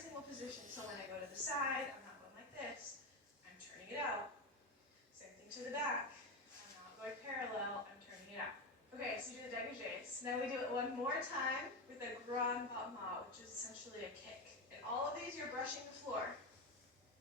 single position. So when I go to the side, I'm not going like this. I'm turning it out. Same thing to the back. I'm not going parallel. I'm turning it out. Okay, so you do the dégagés. Now we do it one more time with a grand battement, which is essentially a kick. And all of these, you're brushing the floor.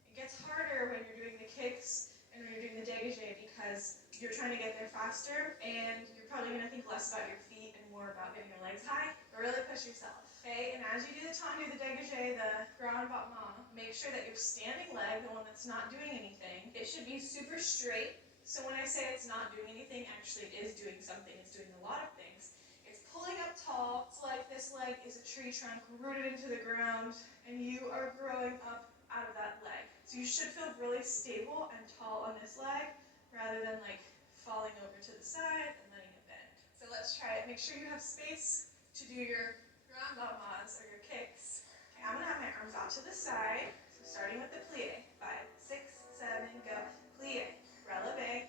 It gets harder when you're doing the kicks and when you're doing the dégagé because you're trying to get there faster and you're probably going to think less about your feet and more about getting your legs high, but really push yourself. Okay, and as you do the tendu, the dégagé, the grand battement, make sure that your standing leg, the one that's not doing anything, it should be super straight. So when I say it's not doing anything, actually it is doing something. It's doing a lot of things. It's pulling up tall. It's like this leg is a tree trunk rooted into the ground, and you are growing up out of that leg. So you should feel really stable and tall on this leg, rather than like falling over to the side and letting it bend. So let's try it. Make sure you have space to do your grand battements or your kicks. Okay, I'm gonna have my arms out to the side. So starting with the plie. 5, 6, 7, go. Plie, relevé,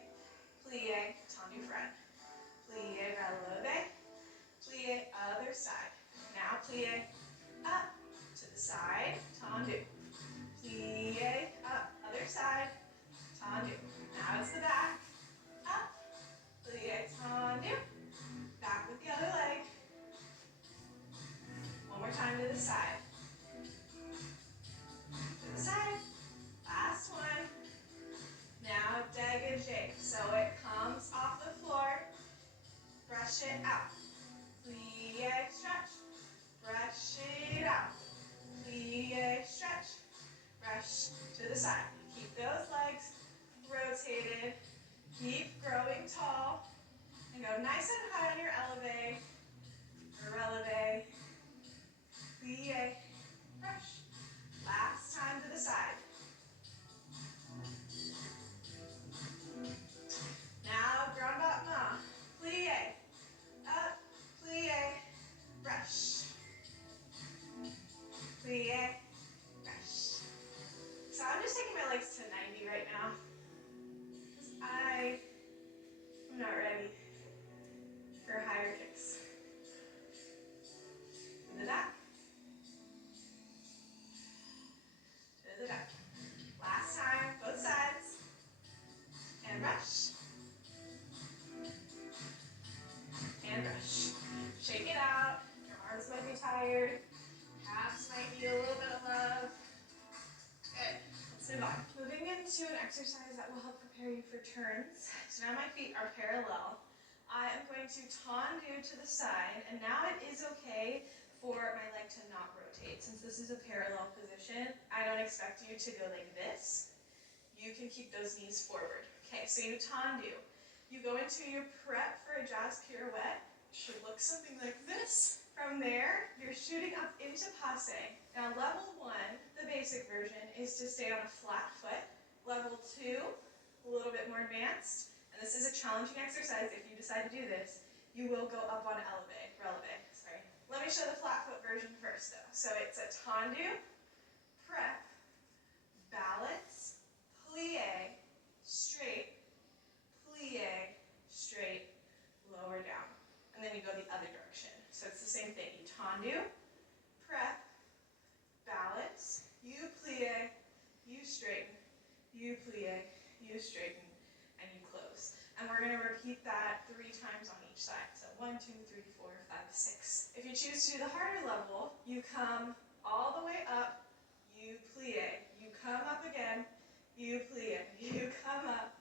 plie, tendu front. Plie, relevé, plie, other side. Now plie, up, to the side, tendu. Plie, up, other side, tendu. Now it's the back, up, plie, tendu. Back with the other leg. One more time to the side. To the side. Last one. Now dégagé. So it comes off the floor. Brush it out. Plie, stretch. Brush it out. Plie, stretch. Brush to the side. Keep those legs rotated. Keep growing tall. And go nice and high on your elevate. Relevé. Plie. Brush. Last time to the side. Now grand battement. Plie. Up. Plie. Brush. Plie. Brush. So I'm just taking my legs to 90 right now, because I'm not ready for higher kicks. To the back. To the back. Last time, both sides. And brush. And brush. Shake it out. Your arms might be tired. Calves might need a little bit of love. Good. Let's move on. Moving into an exercise that will help prepare you for turns. So now my feet are parallel. I am going to tendu to the side, and now it is okay for my leg to not rotate. Since this is a parallel position, I don't expect you to go like this. You can keep those knees forward. Okay, so you tendu. You go into your prep for a jazz pirouette. It should look something like this. From there, you're shooting up into passe. Now level 1, the basic version, is to stay on a flat foot. Level 2, a little bit more advanced, and this is a challenging exercise. If you decide to do this, you will go up on relevé, sorry. Let me show the flat foot version first though. So it's a tendu, prep, balance, plie, straight, plie, straight, lower down. And then you go the other direction. So it's the same thing. You tendu, prep, balance, you plie, you straighten, you plie, you straighten, and you close. And we're going to repeat that 3 times on each side. So 1, 2, 3, 4, 5, 6. If you choose to do the harder level, you come all the way up, you plie, you come up again, you plie, you come up,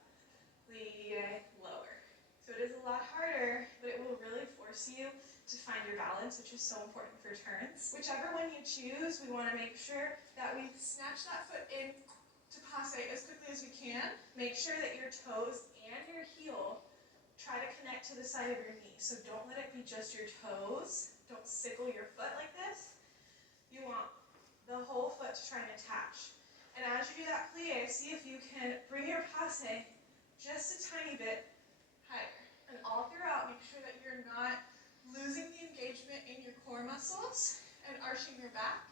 plie, lower. So it is a lot harder, but it will really force you to find your balance, which is so important for turns. Whichever one you choose, we want to make sure that we snatch that foot in to passe as quickly as we can. Make sure that your toes and your heel try to connect to the side of your knee. So don't let it be just your toes. Don't sickle your foot like this. You want the whole foot to try and attach. And as you do that plie, see if you can bring your passe just a tiny bit higher. And all throughout, make sure that you're not losing the engagement in your core muscles and arching your back.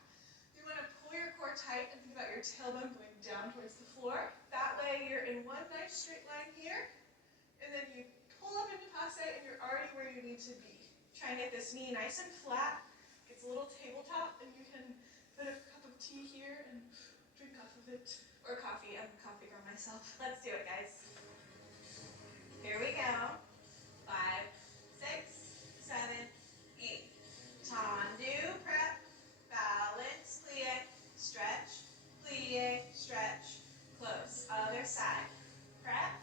You want to pull your core tight and think about your tailbone going down towards the floor. That way you're in one nice straight line here, and then you pull up into passe and you're already where you need to be. Try and get this knee nice and flat. It's a little tabletop, and you can put a cup of tea chocolate or coffee. I'm a coffee girl myself. Let's do it, guys. Here we go. 5, 6, 7, 8. Tendu, prep, balance, plie, stretch, plie, stretch, close. Other side. Prep,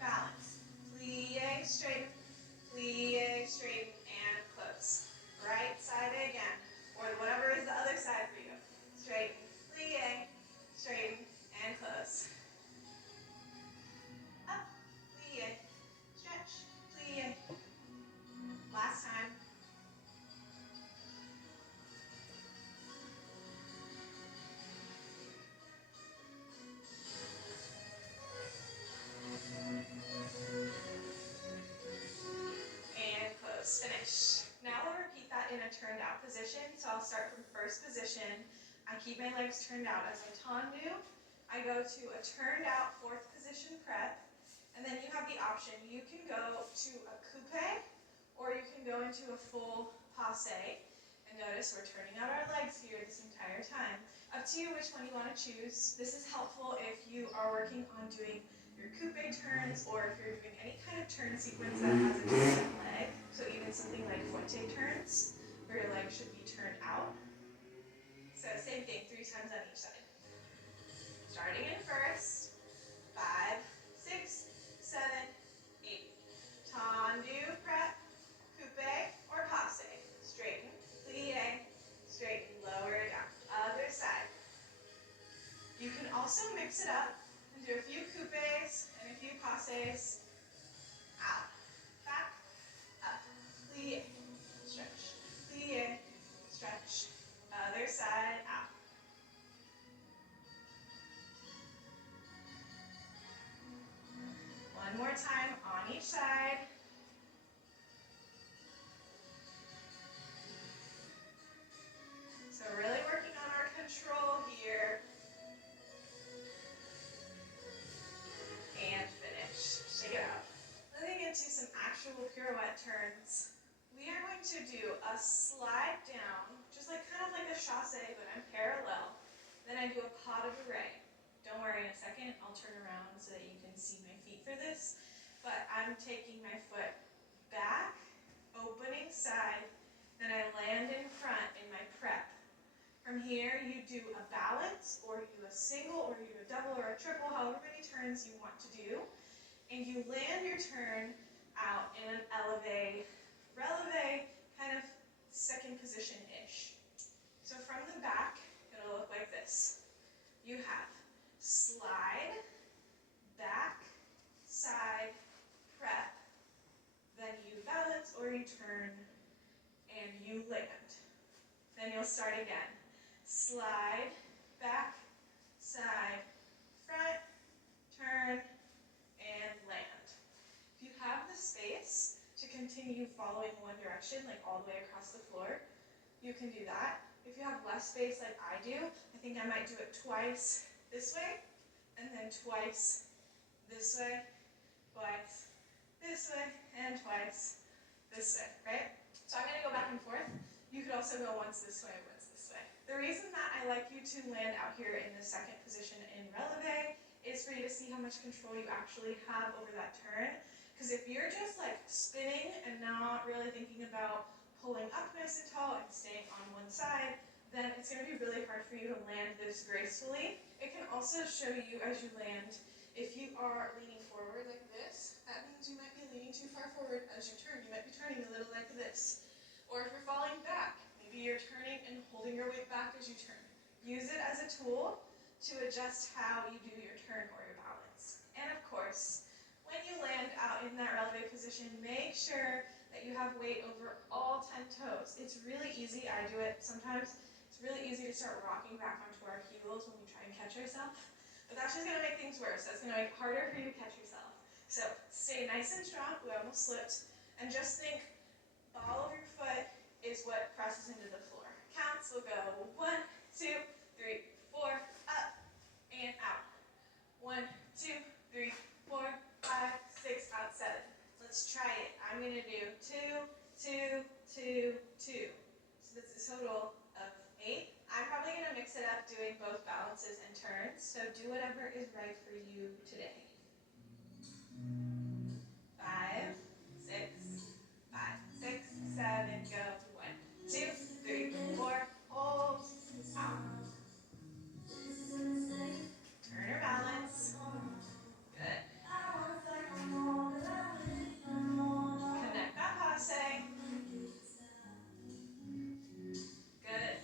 balance, plie, straighten, and close. Right side again, or whatever is the other side for you. Straighten, plie, straighten, and close. Up, plie, stretch, plie. Last time. And close. Finish. Now we'll repeat that in a turned out position. So I'll start from first position. I keep my legs turned out as I tendu. I go to a turned out fourth position prep. And then you have the option. You can go to a coupe or you can go into a full passe. And notice we're turning out our legs here this entire time. Up to you which one you want to choose. This is helpful if you are working on doing your coupe turns, or if you're doing any kind of turn sequence that has a different leg. So even something like forte turns, where your leg should be turned out. So same thing, 3 times on each side. Starting in first. 5, 6, 7, 8. Tendu, prep, coupe, or passe. Straighten, plie, straighten, lower it down. Other side. You can also mix it up and do a few coupes and a few passes. Out, back, up, plie, stretch, plie, stretch. Other side, out. One more time on each side. So really working on our control here. And finish. Shake it out. Moving into some actual pirouette turns. We are going to do a slide down, just like kind of like a chasse, but I'm parallel. Then I do a pas de bourrée. Don't worry, in a second I'll turn around so that you can see my feet for this. But I'm taking my foot back, opening side, then I land in front in my prep. From here, you do a balance, or you do a single, or you do a double, or a triple, however many turns you want to do. And you land your turn out in an elevate, releve, kind of second position-ish. So from the back, it'll look like this. You have slide, back, side, prep, then you balance or you turn, and you land. Then you'll start again. Slide, back, side, front, turn, and land. If you have the space to continue following one direction, like all the way across the floor, you can do that. If you have less space like I do, I think I might do it twice this way, and then twice this way, twice this way, and twice this way, right? So I'm going to go back and forth. You could also go once this way, once this way. The reason that I like you to land out here in the second position in releve is for you to see how much control you actually have over that turn. Because if you're just like spinning and not really thinking about pulling up nice and tall and staying on one side, then it's going to be really hard for you to land this gracefully. It can also show you as you land, if you are leaning forward like this, that means you might be leaning too far forward as you turn. You might be turning a little like this. Or if you're falling back, maybe you're turning and holding your weight back as you turn. Use it as a tool to adjust how you do your turn or your balance. And of course, when you land out in that releve position, make sure that you have weight over all 10 toes. It's really easy, I do it sometimes, it's really easy to start rocking back onto our heels when we try and catch ourselves. But that's just going to make things worse. That's going to make it harder for you to catch yourself. So stay nice and strong. We almost slipped. And just think, ball of your foot is what presses into the floor. Counts will go 1, 2, 3, 4, up and out. 1, 2, 3, 4, 5, 6, out, 7. Let's try it. I'm going to do 2, 2, 2, 2. So that's a total of 8. I'm probably going to mix it up at doing both balances and turns, so do whatever is right for you today. 5, 6, 5, 6, 7, go. 1, 2, 3, 4, hold, out. Turn or balance. Good. Connect that passe. Good.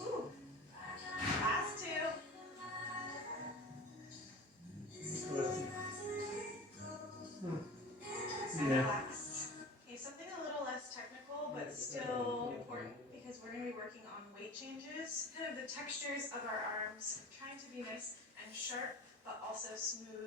Ooh. Last 2. And relax. Okay, something a little less technical, but still important, because we're going to be working on weight changes, kind of the textures of our arms, trying to be nice and sharp, but also smooth.